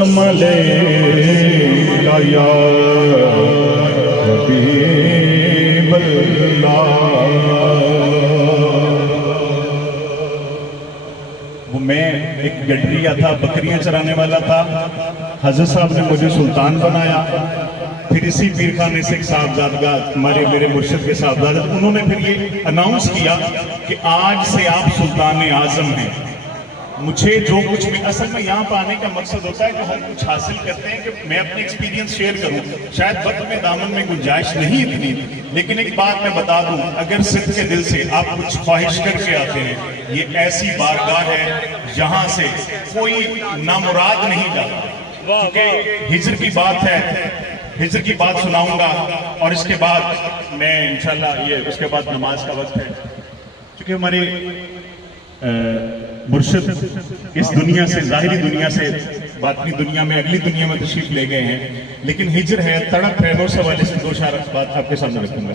कसम अलैका या हबीब अल्लाह। वो मैं एक गडरिया था, बकरियां चराने वाला था। हजरत साहब ने मुझे सुल्तान बनाया। फिर इसी पीर खाने से एक साहबजादा, हमारे मेरे मुर्शिद के साहबजादा, उन्होंने फिर ये अनाउंस किया कि आज से आप सुल्तान आजम हैं। मुझे जो कुछ भी, असल में यहाँ पर आने का मकसद होता है कि हम कुछ हासिल करते हैं कि मैं अपनी एक्सपीरियंस शेयर करूँ। शायद वक्त में दामन में गुंजाइश नहीं इतनी, लेकिन एक बात मैं बता दूं, अगर सिद्ध के दिल से आप कुछ ख्वाहिश करके आते हैं, ये ऐसी बारगाह है जहाँ से कोई नामुराद नहीं जाता। क्योंकि हिज्र की बात है, हिज्र की बात सुनाऊंगा और इसके बाद मैं इंशाल्लाह ये उसके बाद नमाज का वक्त है। क्योंकि हमारे मुर्शिद इस दुनिया से, जाहिरी दुनिया से बातनी दुनिया में, अगली दुनिया में तशरीफ ले गए हैं, लेकिन हिज्र है, तड़प है, उस हवाले से दो चार बात आपके सामने रखूंगा।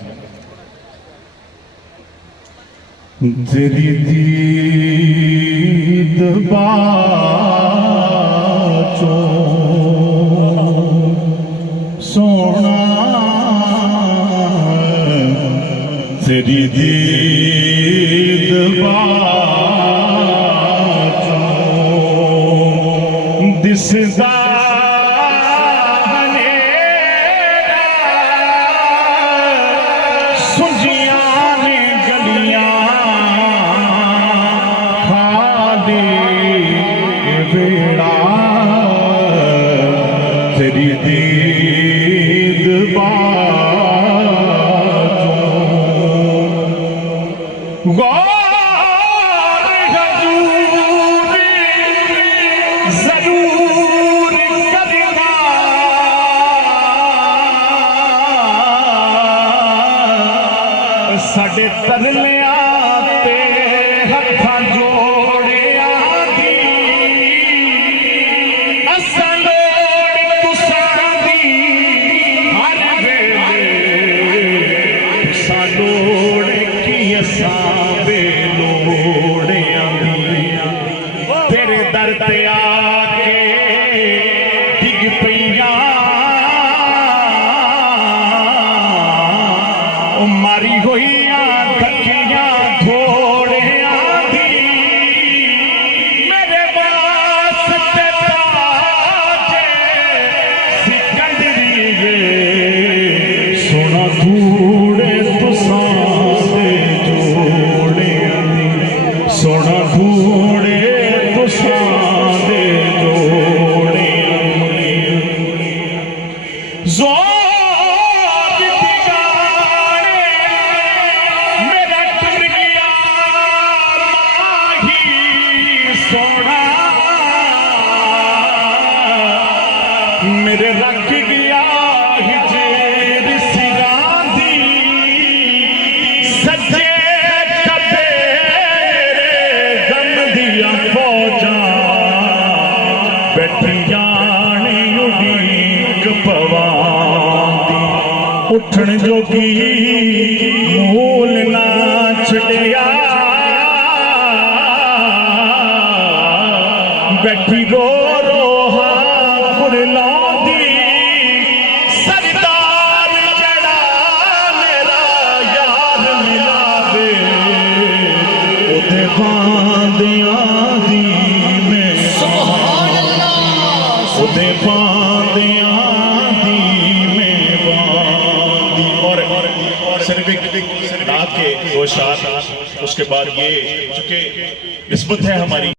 तेरी दीद बाचो सोना, तेरी दीद बाचो दिसदा तेरी दीद बाजो गौर हजूरी जरूर करना, साडे तरलियां ते हत्थां जोड़िया दी असां तेरे दर पे आके डिग पईया, मारी होइया धक्कियां थोड़िया दी, मेरे वास्ते ताजे सिकंदरी वे सोना धूड़े तुसां दे जोड़े दी, सोना धूड़े तुसां दे जोड़े जोर दिगाड़े मेरा टुर गया माही सोना, मेरे रख गया हिजेर सिरां दी, सज्जे कबे गम दिया फौजां बैठियां ने उड़ीक पवांदी, उठण जोगी मूल ना छड़िया, बैठी रो रो हां कुरलांदी, सरदार जड़ा मेरा यार मिलावे उते बांदियां दी मैं, सुभान अल्लाह, उते बांदियां दी मैं बांदी। और सिर्फ एक रात के दो शार, उसके बाद ये चूंकि निस्बत है हमारी